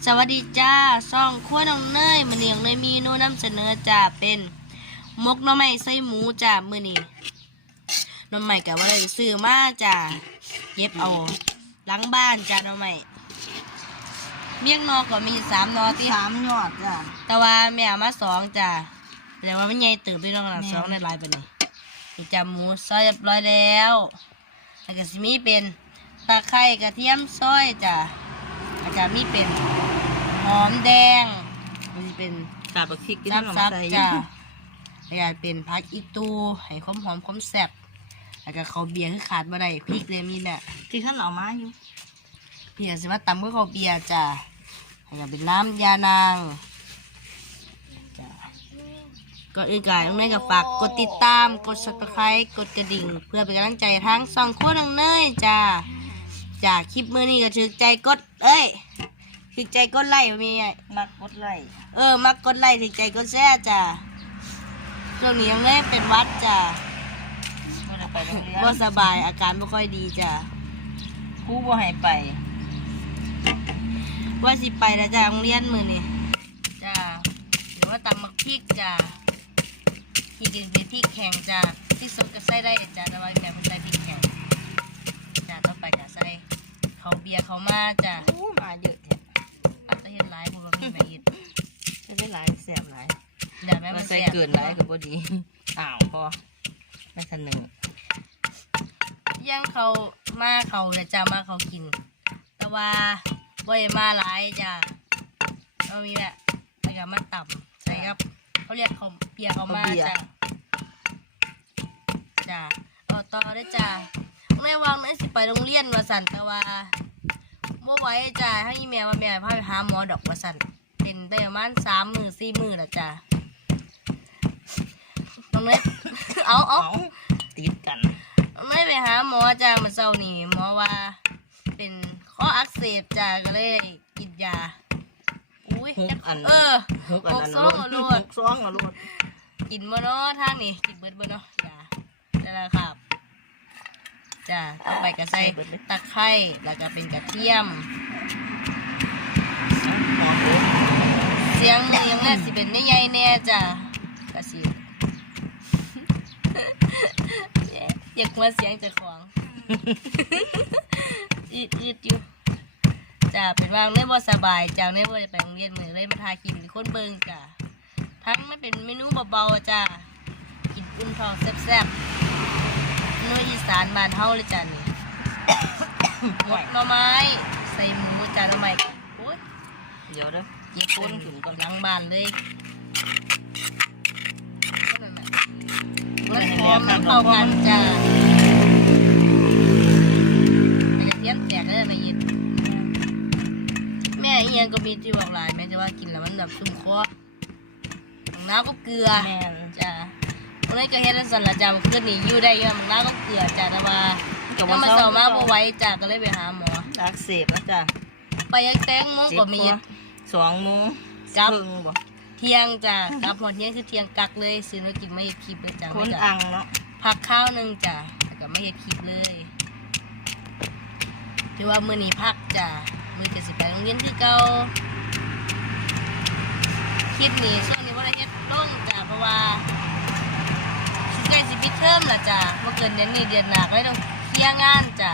สวัสดีจ้าซ่องขั้วน้องเนยมันเนียงเลยมีโน้นำเสนอจ้าเป็นมกหน้อไม้ใส่หมูจ้ามือนี้หน้อไม้กับว่าได้ซื้อมาจ้าเย็บเอาหลังบ้านจ้าหน้อไม้เมียงนอก็มีสามนอที่สามยอดจ้ะแต่ว่าแม่เอามาสองจ้าแต่ว่ามันใหญ่ตื่นไปน้องละแม่สองในลายไปนี่นี่จ้าหมูซอยเรียบร้อยแล้วแล้วก็สิมีเป็นตะไคร้กระเทียมซอยจ้า แล้วก็มีเป็นหอมแดง มันจะเป็นกาบบักพริกที่ซัท่าบนเอาซัมาบใส่จ้าแล้วก็เป็นผักอีตูให้หอมหอมๆคมแซ่บแล้วก็ข้าวเบียร์คือขาดบ่ได้พริกเลยมีแหละที่ท่านเอามาอยู่พี่จะสิมาตำกับข้าวเบียร์จ้าแล้วก็เป็นน้ำยานางจ้าก่อนอื่นก่อนต้องได้กับฝากกดติดตามกด subscribe กดกระดิ่ง เพื่อเป็นกำลังใจทั้งสองคนทั้งเนยจ้า จากคลิปมือนี้ก็ถือใจกด เอ้ยถือใจกดไลค์บ่มีไงมักกดไล่เออมากดไลค์ถึงใจกดแซ่จ้ะช่วงนี้ยังไม่เป็นหวัดจ้ะไม่ได้ไปโรงเรียนบ่สบายอาการไม่ค่อยดีจ้ะครูบ่ให้ไปว่าสิไปแล้วจ้ะโรงเรียนมือนี่จ้ะหรือว่าตำมักพริกจ้ะที่กินเป็นพริกแข็งจ้ะที่สุดก็ใส่ได้จ้ะแต่ว่าแกไม่ใส่พริกแข็งจ้ะต้องไปกับใส่ เขาวเบียร์เขามาจ้ะครูมาเยอะแท้ปัตตะเฮ็ดหลายผมว่ามีแม่อิดจะได้หลายแสบหลายเดี๋ยวแม่มามาใส่แซ่บเกินหลายก็บ่ดีอ้าวพอแม่คันหนึ่งย่างเขามาเขาเลยจ้ะมาเขากิน แต่ว่าบ่ได้มาหลายจ้ะเรามีแบบแล้วก็มาต่ำใส่กับเขาเรียกเขาเปียเขามาจ้ะจ้ะเอาต่อได้อจ้ะ ไม่วางไม่สิไปโรงเรียนว่าสันแต่ว่าเมื่อไหว้จ้ะให้อีแม่ว่าแม่พาไปหาหมอดอกว่าสันเป็นได้ประมาณสามมือสี่มือแล้วจ้ะตรงนี้เอาเอาเอาติดกันไม่ไปหาหมอจ้าเมื่อเช้านี่หมอว่า เป็นข้ออักเสบจ้าก็เลยกินยาอุ้ยหกอันเออหกอันหกอันซองเอาโลดหกซองเอาโลดกินบ่เนาะทางนี่กินเบิดบ่เนาะยานั่นแหละครับ จ้าต่อไปก็ใส่ตะไคร้แล้วก็เป็นกระเทียมหอมเด้อเสียงเสียงน่าสิเป็นใหญ่ๆแน่จ้ากระสิอยากมาเสียงเจากของอืดอืดอยู่จ้าเป็นว่าเล่นว่าสบายจ้าเล่นว่าไปโรงเรียนมือเลยมาทาครีมเป็นคนเบิงจ้าทั้งไม่เป็นเมนูเบาๆจ้ากินอุ่นท้องแซ่บๆ เนื้ออีสานบ้านเฮาเลยจ้านี่หมกหน่อไม้ ใส่หมูจ้าหน่อไม้โอ้ยเดี๋ยวเด้อยิงปุ้นถึงกับหลังบ้านเลยมันหอมมันเข้ากันจ้าแต่กระเทียมแตกเลยนะยิดแม่เอียงก็มีที่บอกหลายแม่จะว่ากินแล้วมันแบบชุ่มคอของน้าก็เกลือแม่ นจ้าวันนี้ก็เฮ็ดแล้วสั่นละจ้าขึ้นนี่อยู่ได้อยังของน้าก็เกลือจ้าแต่ว่าก็ก็มาเศร้ามาบ่ไหว้จ้าก็เลยไปหาหมอ อักเสบแล้วจ้ะไปยังแตงโมงก็มีเจ็บคอสองโมงจับครึ่งบ่เที่ยงจ้ะกลับหมดเที่ยงคือเที่ยงกักเลยซื้อมากินไม่เห็ดคลิปเลยจ้ะคนไม่จ้ะอังเนาะพักข้าวหนึ่งจ้ะแต่ก็ไม่เห็ดคลิปเลยถือว่ามือนี้พักจ้ะมือจะสิไปโรงเรียนคือเก่าคลิปนี้ช่วงนี้ว่าได้เฮ็ดลงจ้ะเพราะว่าสิใกล้สิปิดเทอมและจ้ะเมื่อเกินเดือนนี้เดือนหน้าก็เลยต้องเคลียร์งานจ้ะ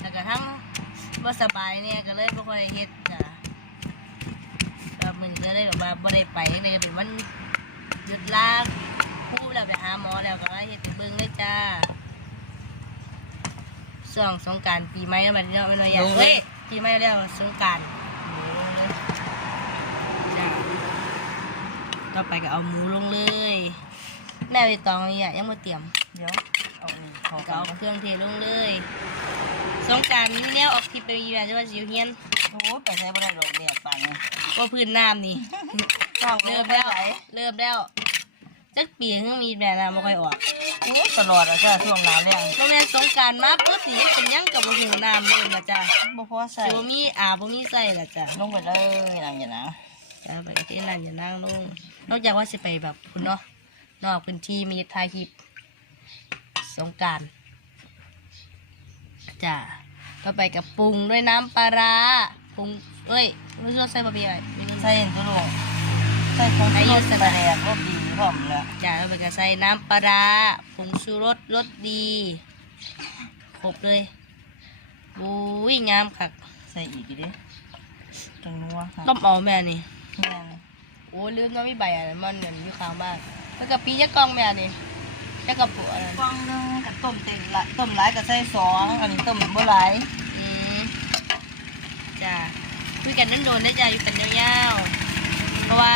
แล้วก็ทั้งว่าสบายเนี่ยก็เลยไม่ค่อยได้เฮ็ดจ้ะก็มันก็เลยแบบว่าบ่ได้ไปในก็เป็นวันหยุดลาคู่แล้วไปหาหมอแล้วก็เฮ็ดไปเบิ่งเลยจ้าช่วงสงกรารปีใหม่แล้วมันเนาะมันเนาะอยากเฮ้ยปีใหม่แล้วสงกรารจ้าต่อไปก็เอาหมูลงเลย แม่ไปตองนี่อะยังมาเตรียมเดี๋ยวเอานี่ขอก็เกาเอาเครื่องเทลงเลยสงกรารนี้เนี่ยออกทริปไปมีแบบจะว่าสิวเฮียนโอ้ไปใช้บ่ได้ดอกเนี่ยปันว่าพื้นน้ำนี่ต้องเริ่เริ่มมแล้แล้ววเริ่มแล้วจักปีถึงมีแบบนั้นบ่ค่อยออกโอ้ตลอดอะจ้ะช่วงหน้าแรงโรงเรียนสงกรารมาปุ๊บนี่เป็นหยังกับบ่หูน้ำเลยล่ะจ้ะบ่พอใส่สิบ่มีอาบบ่มีใส่ล่ะจ้ะ ลงไปเลยนั่งอย่างนะ จ้ะไปที่นั่นอย่านั่งลงนอกจากว่าสิไปแบบคุณเนาะ นอกพื้นที่มีถ่ายคลิปสงกรารจ้ะก็ไปกับปรุงด้วยน้ำปลาร้าปรุงเอ้ยรู้สึกว่าใส่บะเบียร์มีเงินใส่ใส่เห็นตัวลูกใส่ผงชูรสปลาแดกรสดีพร้อมแล้วจ้าแล้วไปก็ใส่น้ำปลาร้าผงชูรสรสดี ครบเลยบุ้ยงามคักใส่อีกอีกดิจังนัวค่ะต้มเอาแม่นี่แม่นโอ้ลืมว่ามีใบอะไรมันเหมือนอยู่ข้างบ้าน แล้วก็ปีจะกล่องแม่นี่จะกระปุกอะไรฟองหนึงกับต้มเต็มละต้มหลายก็ใส่สองอันนี้ต้มบ่หลายอืมจ้าคุยกันนั่นโดนได้จ้าอยู่กันยาวๆ เพราะว่า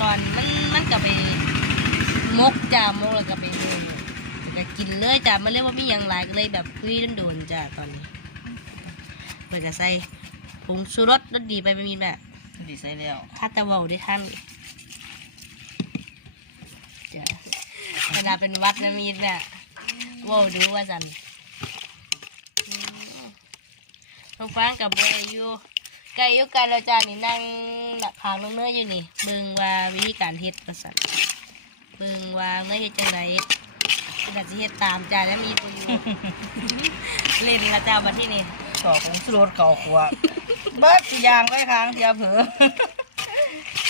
ตอนมันมันก็ไปมกจ้ามกแล้วก็ไปโดนแล้วก็กินเลยจ้ามันเรียกว่ามีอย่างไรก็เลยแบบคุยนั่นโดนจ้าตอนนี้เพื่อจะใส่ผงชูรสรสดีไปไม่มีแม่ดีใส่แล้ว ถ้าตะเวาได้ท่านจ้ะ ขนาดเป็นวัดนะมีดเนี่ยเว่าดูว่าสันอืมน้องฟางกับเบยอยู่ไก่อยู่กันเราจ้านี่นั่งหนักพางน้องเนยอยู่นี่ เบิ่งว่าวิธีการเฮ็ดประสันเบิ่งว่าเนยเฮ็ดจังไดขนาดสิเฮ็ดตามจ้าแล้วมีตัวอยู่เล่นละจ้าบัดที่นี่ต่อผงชูรสเก่าขวดเบิดสิยางไว้ค้างเดียวเผลอ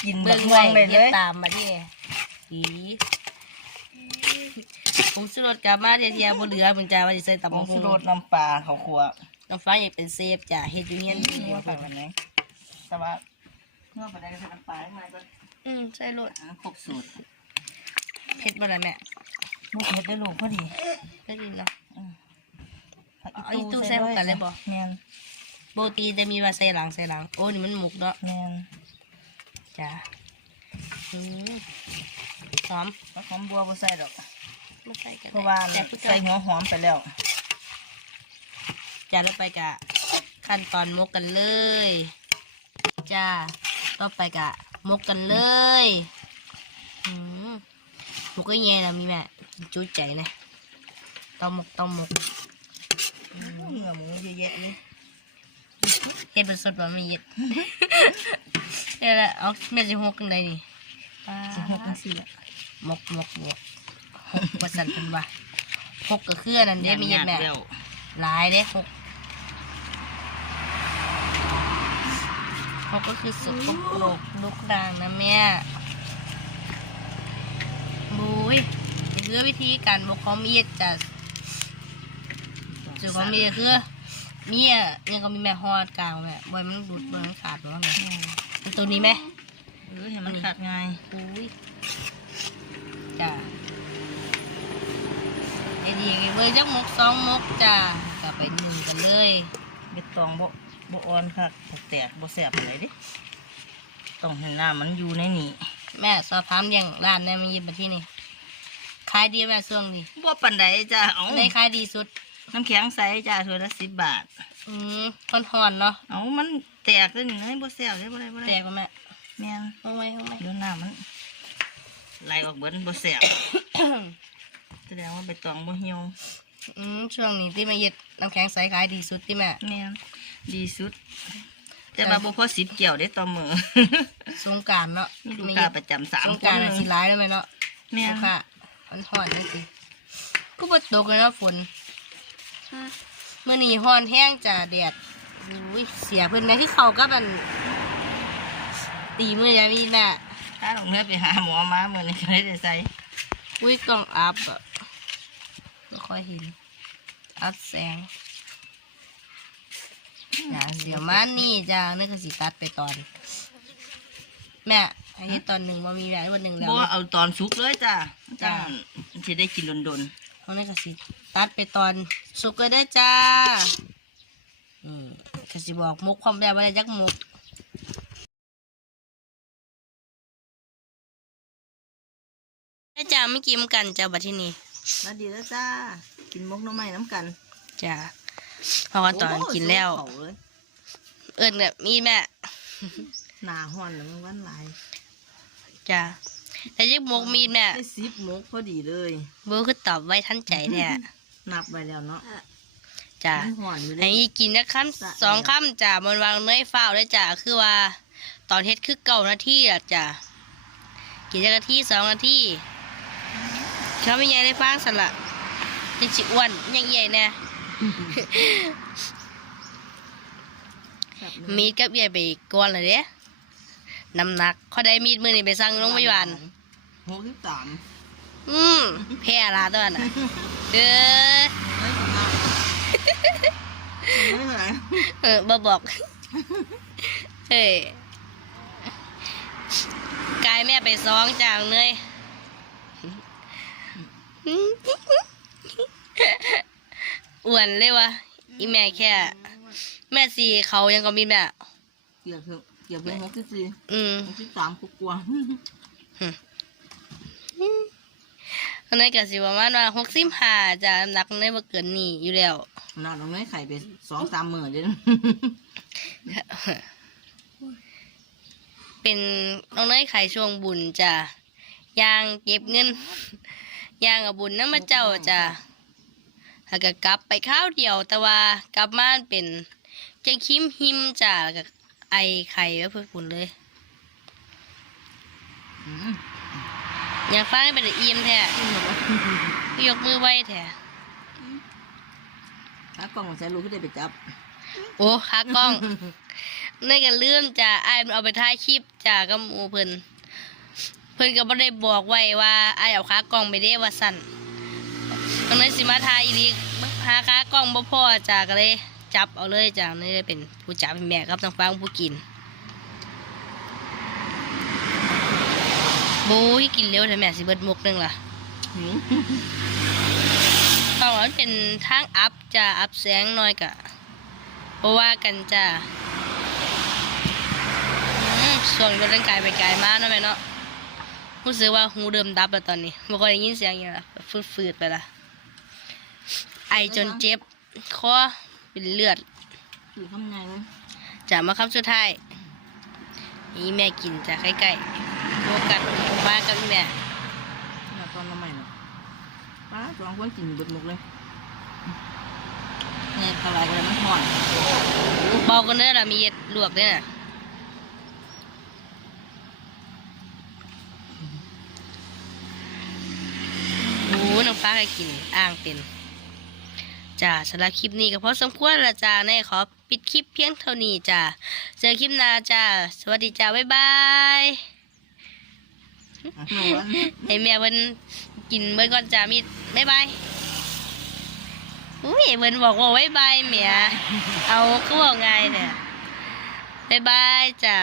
กินบัเบิ่กงม่วไว้งเลยเลเฮ็ดยตามบัดที่นี่อี ผมสุรสกลับมาเทียๆบ่เหลือเพิ่นจ้าว่าสิใส่ตับผบังกชูหุ่งรสน้ำปลาเขาขวดน้องฟ้าอยากเป็นเซฟจ้ะเฮ็ดอยู่เฮียนนี่เดียวว่าไปวันไหนแต่ว่าเมื่อไปได้ก็ใส่น้ำปลาได้ไหมก็อืมใส่โลดอ่าครบสูตรเฮ็ดบ่ได้แม่ลูกเห็ดได้ลูกพอดีได้ดีเนาะผักเอาอีตู้ใส่พร้อมกันเลยบ่แมนโบตีจะมีว่าใส่หลังใส่หลัง โอ้นี่มันหมุกเนาะแมนจ้ะอืมหอมแล้วหอมบัวบ่ใส่ดอก ไม่ใส่กันเพราะว่าแต่ผู้ใส่หัวหอมไปแล้วจ้าแล้วไปกะขั้นตอนมกกันเลยจ้าต่อไปกะมกกันเลยอืมมกก็แย่แล้วมีแม่จุดใจนะต้องมกต้องมกเนื้อหมูเยอะๆนี่เฮ็ดเป็นสดบ่มีเย็ดนี่แหละเอาแม่สิหกกันได้นี่สิหกจังซี่แหละหมกหมกหมก หกว่าสั่นเพิ่นว่าหกก็คืออันนั้นเด้มีเย็ดแม่แล้วหลายเด้หกหกก็คือสุกปกโลกลุกดางนะแม่บุ้ยเรือวิธีการบกของมีดจะสื่อของมีดคือมีอะยังก็มีแม่ฮอดกลางแม่บอยมันดูดบอยมันขาดหรือว่าไงอันตัวนี้ไหมเออเห็นมันขาดง่ายอุ้ยจ้า ไอ้ดีเบอร์จักมกสองมกจ้ากลับไปหนึ่งกันเลยเบ็ดตองบ่บ่อ่อนค่ะบ่แตกบ่แสบอะไรดิต้องให้น้ำมันอยู่ในนี้แม่สอบถามเรื่องร้านเนี่ยมันยิบมาที่นี่ขายดีแม่ช่วงนี้บ่ปานใดจ้าเอาในขายดีสุด น้ำแข็งใสจ้าถ้วยละ10บาท อืมทอนทอนๆเนาะเอามันแตกเลยนี่เฮ้ยบ่แสบเลยบ่ได้บ่แจได้กมาแม่แม่นเอาไว้เอาไว้เดี๋ยวน้ำมันไหลออกเบิดบ่แสบแส ดงว่าใบตองบ่เหี่ยวอืมช่วงนี้ที่มาเย็ดน้ำแข็งใสขายดีสุดที่แม่แม่นดีสุด แต่ว่าบ่พอ10แก้วได้ต่อมื้อสงกรารเนาะมีลูกมาค้าเย็ดประจำสามสงคกรารนเลน่ะยสิร้ายแล้วไหมเนาะแม่นค่ะมันห่อนนั่นสิก็บ่ตกเลยเนาะฝนเมื่อนี้ห่อนแห้งจ้ะแดดอุ้ยเสียเพิ่นนะที่เขากับมันตีมือยามีแม่ถ้าลงเนื้อไปหาหมอมามื้อนี้ก็เลยได้ใส่อุ้ยกล้องอัพอะ ไม่ค่อยเห็น อัพแสงจ้ะเสียมานี่จ้ะนี่คือสิตัดไปตอน แม่ไอ้ตอนหนึ่งมามีแม่วันหนึ่งแล้วบ่นะเอาตอนสุกเลยจ้าจ้ะจ้ามันสิได้กินดนเพราะนี่ก็สิตัดไปตอนสุกก็ได้จ้าอืมก็สิบอกมุกความแบบอะไรจักมุกได้จ้าไม่กินกันจ้าบัดที่นี่ ๆแล้วดีแล้วจ้า กินมกหน้ำไม้น้ำกันจ้าเพราะว่าตอนกินแล้ว โอ้โหเผาเลยเอิญแบบมีแม่หนาห้อนแล้วมันหวันหลายจ้าแต่ยักมุกมีแม่ได้สิบมกพอดีเลย บูคือตอบไว้ทันใจเนี่ยนับไว้แล้วเนาะจ้ามันห่อนอยู่เลให้ยกินนะคำสองคำจ้ามันวางเนยฟ้าวได้จ้าคือว่า ตอนเฮ็ดคือเก่านาทีละจ้ากินจักนาทีสองนาที เขาไม่ใหญ่ได้ฟังสันละยังสิอ้วนยังใหญ่แน่แบบมีดกับเอียไปก่อนเลยเด้น้ำหนักเขาได้มีดมือนี่ไปสั่งโรงพยาบาลหกสิบสามอืมแพ้ลาตัวน่ะเด้อไม่ทำงานไม่เท่าไหร่เออบ่บอกเฮ้ยกายแม่ไปซองจางเลย อ้วนเลยวะอีแม่แค่ แม่สีเขายังก็มีแม่เกี่ยวเถอะเกี่ยวเป็นหกสิบสี่อืมหกสิบสามกลัวอันนี้ก็สิประมาณว่าหกสิบห้าจะน้ำหนักในบ่เกินนี้อยู่แล้วๆน่าน้องน้อยไข่ไปสองสามหมื่นเด้อเป็นน้องเนยขายช่วงบุญจ้ะย่างเก็บเงิน ย่างกับบุญน้ำมาเจ้าจ้ะแล้วก็กลับไปข้าวเดียว แต่ว่ากลับมาเป็นจังคิมหิมจ้ะแล้วก็ไอไข่ไว้เพื่อคุณเลยอืมอยากฟังให้เป็นเอียมแท้กินหมดแล้วยกมือไว้แท้ถ้ากล่องของใช้ลูกก็ได้ไปจับ โอ้ขากล้องนี่ก็ลืมจ้ะไอ้ายมันเอาไปถ่ายคลิปจ้ะกับหมูเพิ่นเพิ่นก็บ่ได้บอกไว้ว่าไอ้เอาขากล้องไปเด้ว่าสั่นตอนนี้นสิมาถ่ายอีหลีหาขากล้องบ่พอจ้ะก็เลย จับเอาเลยจ้ะนี่เลยเป็นผู้จับเป็นแม่ครับทางฟังผู้กินบูยกินเร็วแต่แม่สิเบิดมุกหนึงล่ะต้องว่ามันเป็นทางอัพจ้ะอัพแสงหน่อยกะเพราะว่ากันจ้ะอืมส่วนร่างกายไปไกลมากเนาะแม่เนาะ รู้สึกว่าหูเดิมดับแล้วตอนนี้บ่ค่อยได้ยินเสียงอย่างละฟืดๆไปละไอจนเจ็บคอเป็นเลือดคือทำไงเลยจะมาคำสุดท้ายนี่แม่กินจ้ะใกล้ๆโบกัดบ้ากับแม่น่าตอนน้ำใหม่เนาะป้าจองคนกินเบิดมุกเลยเนี่ยอะไรกันมันห่อนเบากันเนื้อละมีเย็ดลวกด้วยน่ะ น้องฟ้าให้กินอ่างเป็นจ้าสำหรับคลิปนี้ก็พอสมควรละจ้าในขอปิดคลิปเพียงเท่านี้จ้าเจอคลิปหน้าจ้าสวัสดีจ้าบ๊ายบายหนูอันให้แม่เพิ่นกินเบิ่ก่อนจ้ามีบ๊ายบายอุ้ยเพิ่นบอกว่าบ๊ายบายแม่เอาคือบอกไงเนี่ยบ๊ายบายจ้า